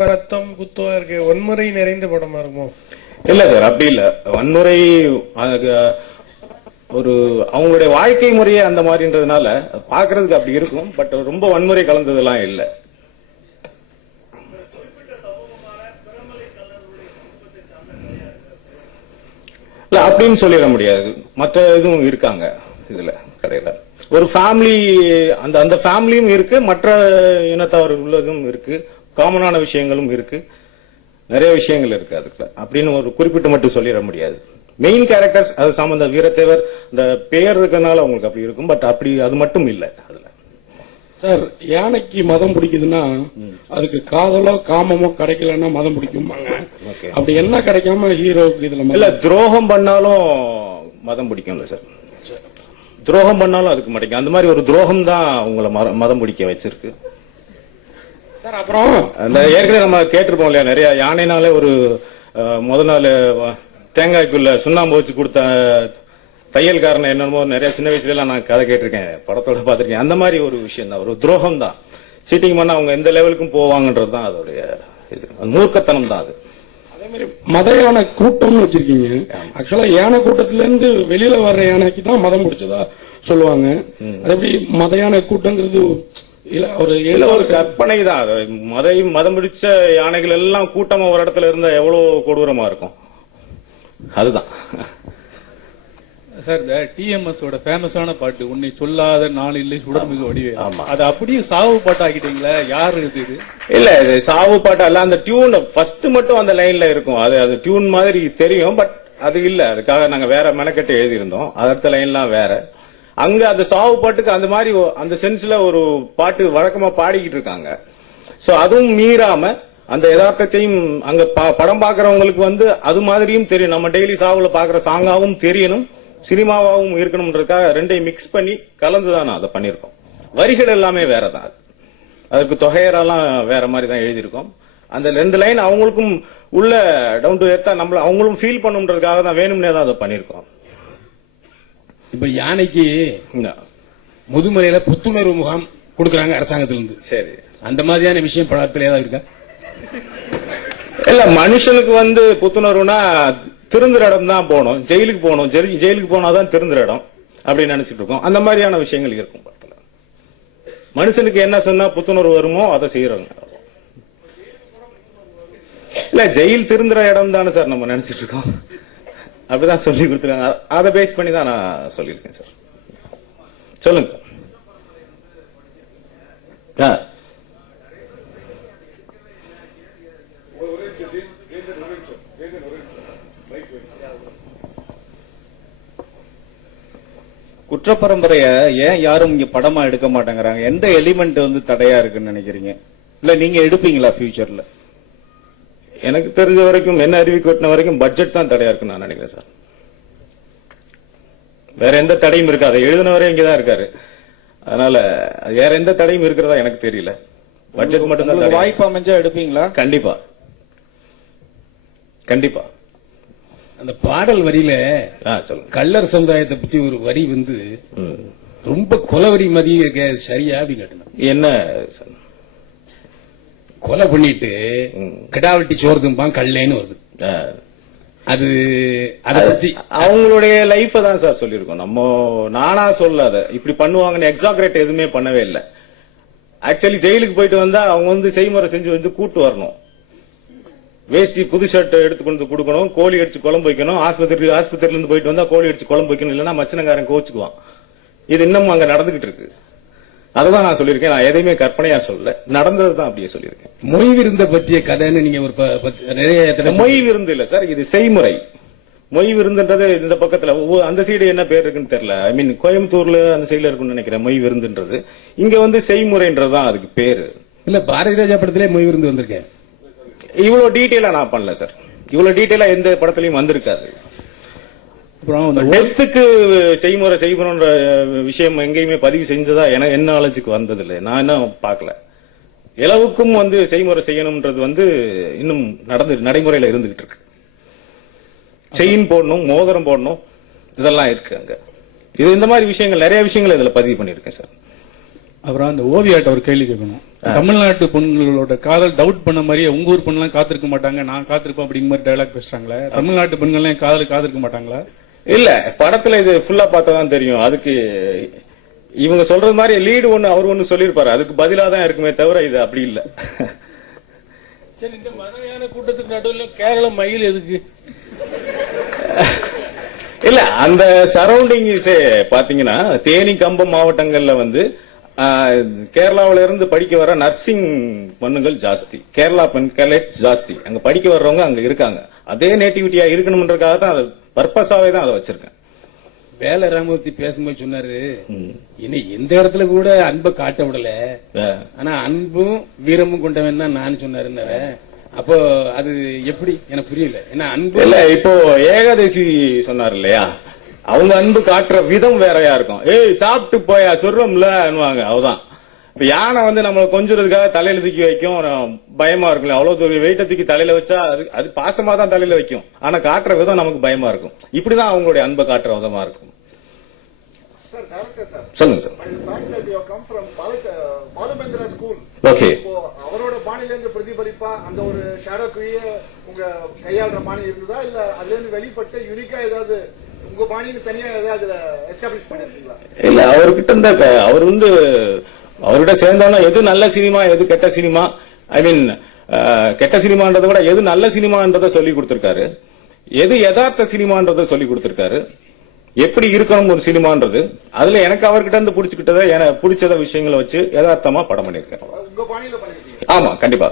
ரத்தம் குத்தம் இருக்கு, வன்முறை நிறைந்த படமா இருக்குமோ? இல்ல சார், அப்படி இல்ல. வன்முறை ஒரு அவங்களுடைய வாழ்க்கை முறையே அந்த மாதிரின்றதுனால பாக்குறதுக்கு அப்படி இருக்கும். பட் ரொம்ப வன்முறை கலந்ததெல்லாம் இல்ல. இல்ல அப்படின்னு சொல்லிட முடியாது. மற்ற இதுவும் இருக்காங்க இதுல கடையில. ஒரு ஃபேமிலி அந்த ஃபேமிலியும் இருக்கு, மற்ற இனத்தவர் உள்ளதும் இருக்கு, காமனான விஷயங்களும் இருக்கு, நிறைய விஷயங்கள் இருக்கு அதுக்குள்ள. அப்படின்னு ஒரு குறிப்பிட்டு மட்டும் சொல்லிட முடியாது. மெயின் கேரக்டர்ஸ் அது சம்பந்த வீரத்தேவர் இந்த பெயர் இருக்கனால அவங்களுக்கு அப்படி இருக்கும். பட் அப்படி அது மட்டும் இல்ல அதுல. சார், யானைக்கு மதம் பிடிக்குதுன்னா அதுக்கு காதலோ காமமோ கிடைக்கலன்னா மதம் பிடிக்குமாங்க. அப்படி என்ன கிடைக்காம ஹீரோவுக்கு இதுல இல்ல, துரோகம் பண்ணாலும் மதம் பிடிக்கும்ல சார். துரோகம் பண்ணாலும் அதுக்கு மாட்டேங்க. அந்த மாதிரி ஒரு துரோகம் தான் உங்களை மதம் பிடிக்க வச்சிருக்கு சார். அப்புறம் அந்த ஏற்கனவே நம்ம கேட்டிருப்போம் இல்லையா, நிறைய யானைனாலே ஒரு முதல் நாள் தேங்காய்க்குள்ள சுண்ணாம்பு வச்சு கொடுத்த தையல்காரன் என்னமோ நிறைய சின்ன வயசுல எல்லாம் நான் கதை கேட்டிருக்கேன், படத்தோட பாத்திருக்கேன். அந்த மாதிரி ஒரு விஷயம் தான், ஒரு துரோகம் தான். சீட்டிங் பண்ணா அவங்க எந்த லெவலுக்கும் போவாங்கன்றது தான் அதோடைய இது, மூர்க்கத்தனம் தான் அது. அதே மாதிரி மத யானை கூட்டம்னு வச்சிருக்கீங்க. ஆக்சுவலா யானை கூட்டத்தில இருந்து வெளியில வர்ற யானைக்கு தான் மதம் பிடிச்சதா சொல்லுவாங்க. அது எப்படி மத யானை கூட்டங்கிறது ஒரு கற்பனை தான். மதம் பிடிச்ச யானைகள் எல்லாம் கூட்டமா ஒரு இடத்துல இருந்தா எவ்வளவு கொடூரமா இருக்கும். அதுதான் சார். இந்த டிஎம்எஸ் ஓட ஃபேமஸான பாட்டு உன்னை சொல்லாத நாள் இல்லை சுடர்மிகு வடிவே, அது அப்படியே சாவு பாட்டு ஆக்கிட்டீங்களா? யாரு இது? இல்ல, இது சாவு பாட்டு அல்ல. அந்த டியூன் ஃபர்ஸ்ட் மட்டும் அந்த லைன்ல இருக்கும். அது டியூன் மாதிரி தெரியும், பட் அது இல்ல. அதுக்காக நாங்க வேற மெனக்கெட்டு எழுதியிருந்தோம். அடுத்த லைன்லாம் வேற. அங்க அந்த சாவு பாட்டுக்கு அந்த மாதிரி அந்த சென்ஸ்ல ஒரு பாட்டு வழக்கமா பாடிக்கிட்டு இருக்காங்க. சோ அதுவும் மீறாம அந்த யதார்த்தத்தையும் அங்க படம் பாக்குறவங்களுக்கு அது மாதிரியும் தெரியும். நம்ம டெய்லி சாவுல பாக்குற சாங்காவும் தெரியணும், சினிமாவாவும் இருக்கணும்ன்றதுக்காக ரெண்டையும் மிக்ஸ் பண்ணி கலந்துதான் அதை பண்ணிருக்கோம். வரிகள் எல்லாமே வேறதான். அதுக்கு தொகையரெல்லாம் வேற மாதிரி தான் எழுதியிருக்கோம். அந்த 2 லைன் அவங்களுக்கும் உள்ள டவுன் டு எர்த்தா நம்மள அவங்களும் ஃபீல் பண்ணுன்றதுக்காக தான் வேணும்னே தான் அதை பண்ணிருக்கோம். இப்ப யானைக்கு முதுமலையில புத்துணர்வு முகாம் கொடுக்கறாங்க அரசாங்கத்திலிருந்து. சரி, அந்த மாதிரியான விஷயம் படத்துல ஏதாவது இருக்கா? இல்ல, மனுஷனுக்கு புத்துணர்வுனா திருந்துற இடம் தான் போகணும், ஜெயிலுக்கு போகணும். ஜெயிலுக்கு போனாதான் திருந்துற இடம் அப்படின்னு நினைச்சிட்டு இருக்கோம். அந்த மாதிரியான விஷயங்கள் இருக்கும் படத்துல. மனுஷனுக்கு என்ன சொன்னா புத்துணர்வு வருமோ அதை செய்யறோங்க. இல்ல, ஜெயில் திருந்துற இடம் தானே சார் நம்ம நினைச்சிட்டு இருக்கோம். அப்படிதான் சொல்லி கொடுத்துருக்காங்க. அதை பேஸ் பண்ணி தான் நான் சொல்லியிருக்கேன் சார். சொல்லுங்க. குற்றப்பரம்பரைய ஏன் யாரும் இங்க படமா எடுக்க மாட்டேங்கிறாங்க? எந்த எலிமெண்ட் தடையா இருக்குன்னு நினைக்கிறீங்க? இல்ல நீங்க எடுப்பீங்களா ஃபியூச்சர்ல? எனக்கு தெரிஞ்ச வரைக்கும், என்ன அறிவிக்கு வெட்டின வரைக்கும் பட்ஜெட் தான் தடையா இருக்குன்னு நான் நினைக்கிறேன் சார். வேற எந்த தடையும் இருக்காது. எழுதினவரே இங்கதான் இருக்காரு. அதனால வேற எந்த தடையும் இருக்கிறதா எனக்கு தெரியல. பட்ஜெட் மட்டும் தான். வாய்ப்பு அமைஞ்சா எடுப்பீங்களா? கண்டிப்பா கண்டிப்பா. அந்த பாடல் வரியில கள்ளர் சமுதாயத்தை பத்தி ஒரு வரி ரொம்ப கொலவரி மதிய சரியா அப்படின்னு கேட்டேன். என்ன கொலை பண்ணிட்டு கிடாவட்டி சோர்தும்பான் கல்லேன்னு வருது. அது அதை பத்தி அவங்களுடைய லைஃப் தான் சார் சொல்லிருக்கோம். நானா சொல்லாத இப்படி பண்ணுவாங்கன்னு எக்ஸாக்ரேட் எதுவுமே பண்ணவே இல்லை. ஆக்சுவலி ஜெயிலுக்கு போயிட்டு வந்தா அவங்க செய்முறை செஞ்சு கூட்டு வரணும். வேஷ்டி புது ஷர்ட் எடுத்துக்கொண்டு கொடுக்கணும், கோழி அடிச்சு குழம்பு வைக்கணும். ஆஸ்பத்திரியில இருந்து போயிட்டு வந்தா கோழி அடிச்சு குழம்பு வைக்கணும், இல்லன்னா மச்சனக்காரன் கோச்சுக்குவான். இது இன்னமும் அங்க நடந்துகிட்டு இருக்கு. அதுதான் நான் சொல்லியிருக்கேன். நான் எதையுமே கற்பனையா சொல்ல, நடந்ததுதான் அப்படியே சொல்லியிருக்கேன். மொய் விருந்த பற்றிய கதைன்னு நீங்க ஒரு நிறைய மொய் விருந்து இல்ல சார், இது செய்முறை. மொய் விருந்துன்றது இந்த பக்கத்துல அந்த சைடு என்ன பேர் இருக்குன்னு தெரியல. ஐ மீன் கோயம்புத்தூர்ல அந்த சைடுல இருக்குன்னு நினைக்கிறேன் மொய் விருந்துன்றது. இங்க செய்முறைன்றதுதான் அதுக்கு பேரு. இல்ல, பாரதி ராஜா படத்திலே மொய் விருந்து வந்திருக்கேன். இவ்வளவு டீட்டெயிலா நான் பண்ணல சார். இவ்வளவு டீட்டெயிலா எந்த படத்திலையும் வந்திருக்காது. டெத்துக்கு செய்முறை செய்யணும்ன்ற விஷயம் எங்கேயுமே பதிவு செஞ்சதா என்ன நாலேஜுக்கு வந்ததில்லை. நான் என்ன பாக்கல. இளவுக்கும் செய்முறை செய்யணும்ன்றது இன்னும் நடைமுறையில இருந்துகிட்டு இருக்கு. செயின் போடணும், மோதிரம் போடணும், இதெல்லாம் இருக்கு அங்க. இது இந்த மாதிரி விஷயங்கள் நிறைய விஷயங்கள் இதுல பதிவு பண்ணிருக்கேன் சார். அப்புறம் அந்த ஓவியாட்ட ஒரு கேள்வி கேட்கணும். தமிழ்நாட்டு பெண்களோட காதல் டவுட் பண்ண மாதிரியே உங்க ஊர் பெண்லாம் காத்திருக்க மாட்டாங்க, நான் காத்திருப்பேன் அப்படிங்கிற மாதிரி டயலாக் பேசுறாங்களே, தமிழ்நாட்டு பெண்கள் காதல் காத்திருக்க மாட்டாங்களா? இல்ல, படத்துல இது ஃபுல்லா பார்த்தாதான் தெரியும். அதுக்கு இவங்க சொல்றது மாதிரி லீடு ஒண்ணு அவர் ஒண்ணு சொல்லிருப்பாரு, அதுக்கு பதிலா தான் இருக்குமே தவிர இது அப்படி இல்ல. சரி, இந்த மதையான கூட்டத்துக்கு நடுவில் கேரள மயில் எதுக்கு? இல்ல, அந்த சரௌண்டிங்ஸ் பாத்தீங்கன்னா தேனி கம்பம் மாவட்டங்கள்ல வந்து கேரளாவில இருந்து படிக்க வர நர்சிங் பொண்ணுங்கள் ஜாஸ்தி, கேரளா பெண்கள் ஜாஸ்தி. அங்க படிக்க வர்றவங்க அங்க இருக்காங்க. அதே நேட்டிவிட்டியா இருக்கணும்ன்றதுக்காக தான் அதை பர்பஸாவே தான் அதை வச்சிருக்கேன். வேலை ராமூர்த்தி பேசும்போது சொன்னாரு, இனி எந்த இடத்துல கூட அன்பை காட்ட விடல, ஆனா அன்பும் வீரமும் கொண்டவன் தான் நான் சொன்னாரு. அப்போ அது எப்படி எனக்கு புரியல. ஏன்னா அன்பு இல்ல, இப்போ ஏகாதசி சொன்னார் இல்லையா, அவங்க அன்பு காட்டுற விதம் வேறையா இருக்கும். ஏய் சாப்பிட்டு போயா சொல்றோம்ல அவதான். இப்ப யானை வந்து நம்மள கொஞ்சறதுக்காக தலையில தூக்கி வைக்கும், பயமா இருக்குல்ல, அவ்வளவு தூரம் வெயிட்ட தூக்கி தலையில வச்சா அது பாசமா தான் தலையில வைக்கும், ஆனா காட்டுற விதம் நமக்கு பயமா இருக்கும். இப்படிதான் அவங்களுடைய அன்பை காட்டுற விதமா இருக்கும். சொல்லுங்க சார். ஓகே, அவரோட பாணில இருந்து பிரதிபலிப்பா அந்த ஒரு ஷேடோ கிரிய உங்க கையாளுற பாணி இருந்ததா, இல்ல அதுல இருந்து வெளிப்பட்டு யூனிக்கா ஏதாவது உங்க பாணிக்கு தனியா ஏதாவது எஸ்டாப்ளிஷ் பண்ணிருக்கீங்களா? இல்ல, அவர்கிட்ட இருந்த அவர் வந்து அவர்கிட்ட சேர்ந்தோன்னா எது நல்ல சினிமா எது கெட்ட சினிமா, ஐ மீன் கெட்ட சினிமான்றதை விட எது நல்ல சினிமான்றதை சொல்லி கொடுத்திருக்காரு, எது யதார்த்த சினிமான்றதை சொல்லி கொடுத்திருக்காரு, எப்படி இருக்கணும் ஒரு சினிமான்றது. அதுல எனக்கு அவர்கிட்ட இருந்து பிடிச்சுக்கிட்டதை எனக்கு பிடிச்சத விஷயங்களை வச்சு யதார்த்தமா படம் பண்ணிருக்கேன். உங்க பாணியில பண்ணிருக்கீங்க? ஆமா, கண்டிப்பா.